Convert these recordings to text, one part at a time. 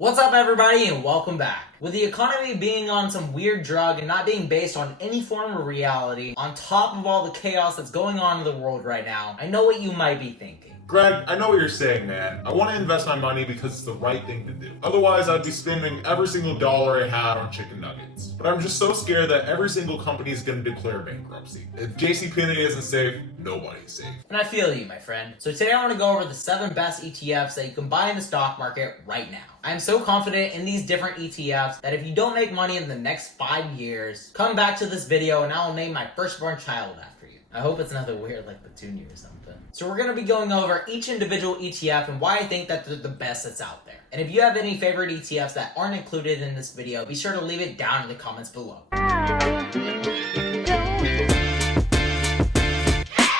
What's up, everybody, and welcome back. With the economy being on some weird drug and not being based on any form of reality, on top of all the chaos that's going on in the world right now, I know what you might be thinking. Greg, I know what you're saying, man. I want to invest my money because it's the right thing to do. Otherwise, I'd be spending every single dollar I had on chicken nuggets. But I'm just so scared that every single company is going to declare bankruptcy. If JCPenney isn't safe, nobody's safe. And I feel you, my friend. So today I want to go over the 7 best ETFs that you can buy in the stock market right now. I am so confident in these different ETFs that if you don't make money in the next 5 years, come back to this video and I will name my firstborn child after you. I hope it's another weird like Petunia or something. So we're going to be going over each individual ETF and why I think that they're the best that's out there. And if you have any favorite ETFs that aren't included in this video, be sure to leave it down in the comments below.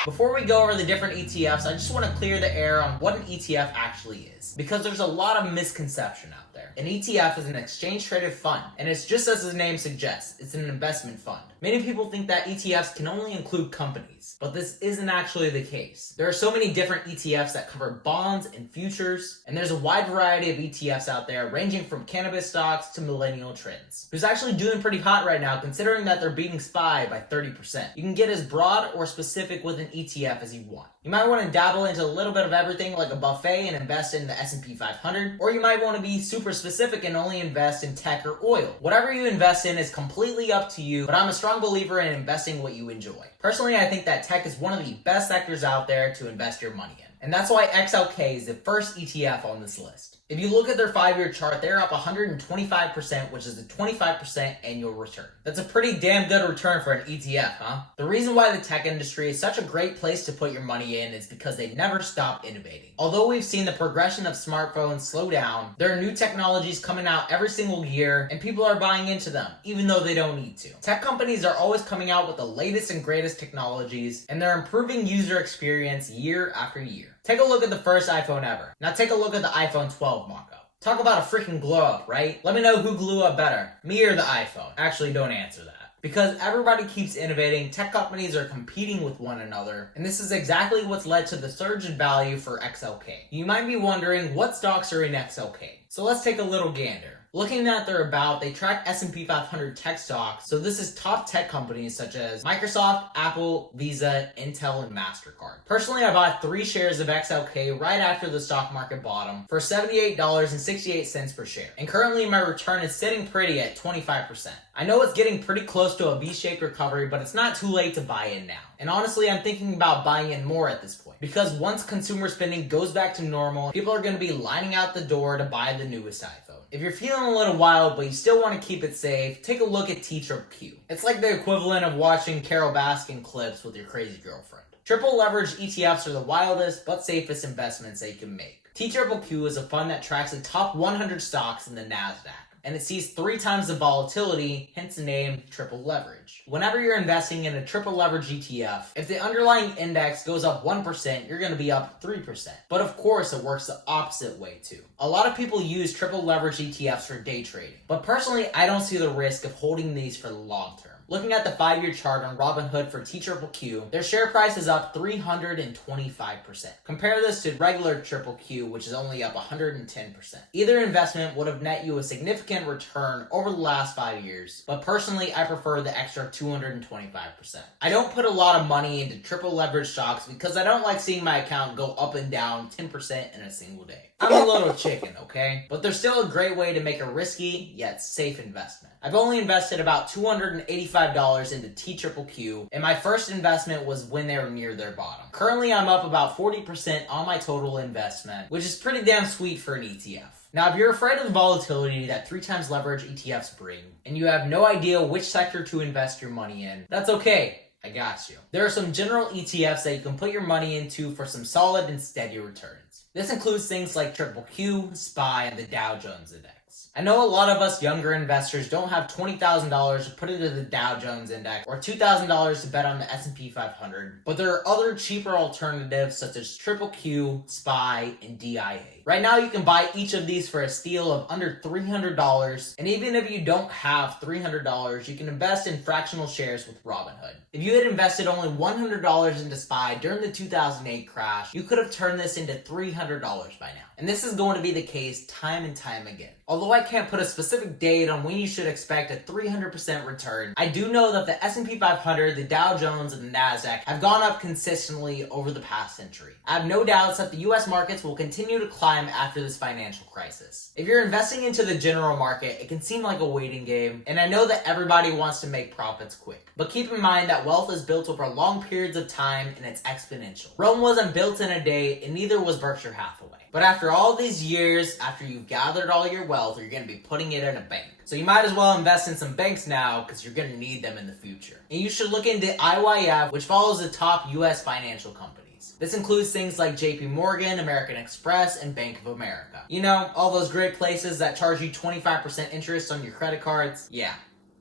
Before we go over the different ETFs, I just want to clear the air on what an ETF actually is, because there's a lot of misconception out there. An ETF is an exchange-traded fund, and it's just as the name suggests, it's an investment fund. Many people think that ETFs can only include companies, but this isn't actually the case. There are so many different ETFs that cover bonds and futures, and there's a wide variety of ETFs out there ranging from cannabis stocks to millennial trends. Who's actually doing pretty hot right now considering that they're beating SPY by 30%. You can get as broad or specific with an ETF as you want. You might want to dabble into a little bit of everything like a buffet and invest in the S&P 500, or you might want to be super specific and only invest in tech or oil. Whatever you invest in is completely up to you, but I'm a strong believer in investing what you enjoy. Personally, I think that tech is one of the best sectors out there to invest your money in. And that's why XLK is the first ETF on this list. If you look at their 5-year chart, they're up 125%, which is a 25% annual return. That's a pretty damn good return for an ETF, huh? The reason why the tech industry is such a great place to put your money in is because they never stop innovating. Although we've seen the progression of smartphones slow down, there are new technologies coming out every single year, and people are buying into them, even though they don't need to. Tech companies are always coming out with the latest and greatest technologies, and they're improving user experience year after year. Take a look at the first iPhone ever. Now take a look at the iPhone 12 mock-up. Talk about a freaking glow up, right? Let me know who blew up better, me or the iPhone. Actually, don't answer that. Because everybody keeps innovating, tech companies are competing with one another, and this is exactly what's led to the surge in value for XLK. You might be wondering what stocks are in XLK. So let's take a little gander. Looking at their about, they track S&P 500 tech stocks, so this is top tech companies such as Microsoft, Apple, Visa, Intel, and MasterCard. Personally, I bought 3 shares of XLK right after the stock market bottom for $78.68 per share, and currently my return is sitting pretty at 25%. I know it's getting pretty close to a V-shaped recovery, but it's not too late to buy in now. And honestly, I'm thinking about buying in more at this point, because once consumer spending goes back to normal, people are going to be lining out the door to buy the newest iPhone. If you're feeling a little wild, but you still want to keep it safe, take a look at TQQQ. It's like the equivalent of watching Carol Baskin clips with your crazy girlfriend. Triple leverage ETFs are the wildest but safest investments that you can make. TQQQ is a fund that tracks the top 100 stocks in the NASDAQ, and it sees 3 times the volatility, hence the name triple leverage. Whenever you're investing in a triple leverage ETF, if the underlying index goes up 1%, you're going to be up 3%. But of course, it works the opposite way too. A lot of people use triple leverage ETFs for day trading, but personally, I don't see the risk of holding these for the long term. Looking at the 5-year chart on Robinhood for TQQQ, their share price is up 325%. Compare this to regular QQQ, which is only up 110%. Either investment would have net you a significant return over the last 5 years, but personally, I prefer the extra 225%. I don't put a lot of money into triple leverage stocks because I don't like seeing my account go up and down 10% in a single day. I'm a little chicken, okay? But they're still a great way to make a risky, yet safe investment. I've only invested about $285 into TQQQ, and my first investment was when they were near their bottom. Currently, I'm up about 40% on my total investment, which is pretty damn sweet for an ETF. Now, if you're afraid of the volatility that 3 times leverage ETFs bring, and you have no idea which sector to invest your money in, that's okay. I got you. There are some general ETFs that you can put your money into for some solid and steady returns. This includes things like QQQ, SPY, and the Dow Jones Index. I know a lot of us younger investors don't have $20,000 to put into the Dow Jones Index or $2,000 to bet on the S&P 500, but there are other cheaper alternatives such as QQQ, SPY, and DIA. Right now you can buy each of these for a steal of under $300, and even if you don't have $300, you can invest in fractional shares with Robinhood. If you had invested only $100 into SPY during the 2008 crash, you could have turned this into $300 by now. And this is going to be the case time and time again. Although I can't put a specific date on when you should expect a 300% return, I do know that the S&P 500, the Dow Jones, and the NASDAQ have gone up consistently over the past century. I have no doubts that the US markets will continue to climb after this financial crisis. If you're investing into the general market, it can seem like a waiting game, and I know that everybody wants to make profits quick. But keep in mind that wealth is built over long periods of time and it's exponential. Rome wasn't built in a day, and neither was Berkshire Hathaway. But after all these years, after you've gathered all your wealth, you're going to be putting it in a bank. So you might as well invest in some banks now because you're going to need them in the future. And you should look into IYF, which follows the top US financial companies. This includes things like JP Morgan, American Express, and Bank of America. You know, all those great places that charge you 25% interest on your credit cards? Yeah,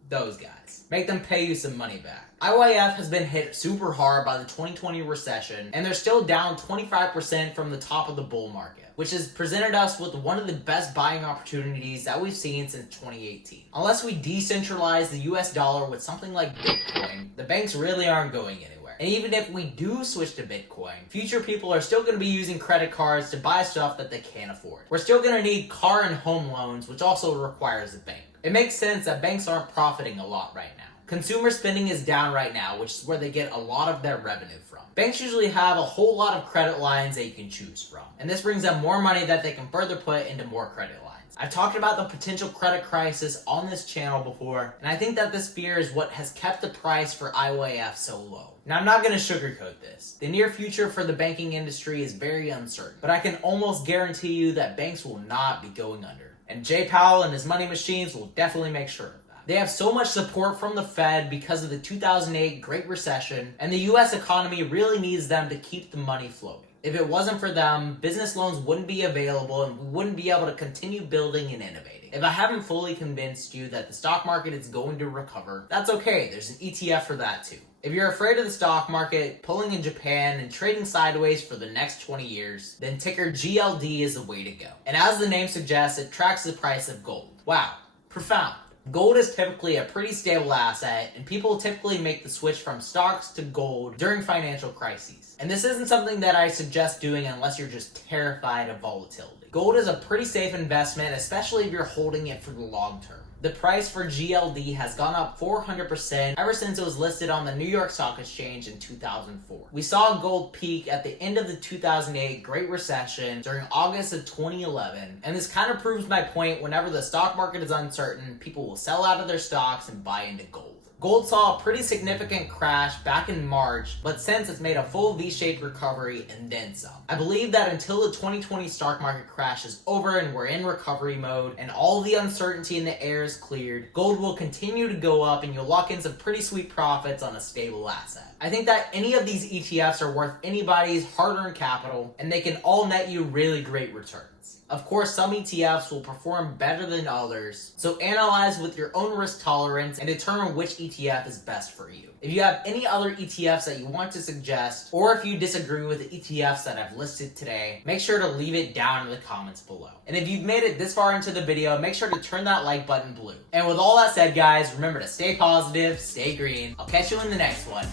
those guys. Make them pay you some money back. IYF has been hit super hard by the 2020 recession, and they're still down 25% from the top of the bull market, which has presented us with one of the best buying opportunities that we've seen since 2018. Unless we decentralize the US dollar with something like Bitcoin, the banks really aren't going anywhere. And even if we do switch to Bitcoin, future people are still going to be using credit cards to buy stuff that they can't afford. We're still going to need car and home loans, which also requires a bank. It makes sense that banks aren't profiting a lot right now. Consumer spending is down right now, which is where they get a lot of their revenue from. Banks usually have a whole lot of credit lines that you can choose from, and this brings them more money that they can further put into more credit lines. I've talked about the potential credit crisis on this channel before, and I think that this fear is what has kept the price for IYF so low. Now, I'm not going to sugarcoat this. The near future for the banking industry is very uncertain, but I can almost guarantee you that banks will not be going under. And Jay Powell and his money machines will definitely make sure of that. They have so much support from the Fed because of the 2008 Great Recession, and the US economy really needs them to keep the money flowing. If it wasn't for them, business loans wouldn't be available and we wouldn't be able to continue building and innovating. If I haven't fully convinced you that the stock market is going to recover, that's okay, there's an ETF for that too. If you're afraid of the stock market pulling in Japan and trading sideways for the next 20 years, then ticker GLD is the way to go. And as the name suggests, it tracks the price of gold. Wow, profound. Gold is typically a pretty stable asset, and people typically make the switch from stocks to gold during financial crises. And this isn't something that I suggest doing unless you're just terrified of volatility. Gold is a pretty safe investment, especially if you're holding it for the long term. The price for GLD has gone up 400% ever since it was listed on the New York Stock Exchange in 2004. We saw gold peak at the end of the 2008 Great Recession during August of 2011, and this kind of proves my point. Whenever the stock market is uncertain, people will sell out of their stocks and buy into gold. Gold saw a pretty significant crash back in March, but since it's made a full V-shaped recovery and then some. I believe that until the 2020 stock market crash is over and we're in recovery mode and all the uncertainty in the air is cleared, gold will continue to go up and you'll lock in some pretty sweet profits on a stable asset. I think that any of these ETFs are worth anybody's hard-earned capital, and they can all net you really great returns. Of course, some ETFs will perform better than others, so analyze with your own risk tolerance and determine which ETF is best for you. If you have any other ETFs that you want to suggest, or if you disagree with the ETFs that I've listed today, make sure to leave it down in the comments below. And if you've made it this far into the video, make sure to turn that like button blue. And with all that said, guys, remember to stay positive, stay green. I'll catch you in the next one.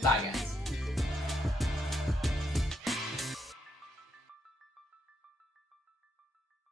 Bye, guys.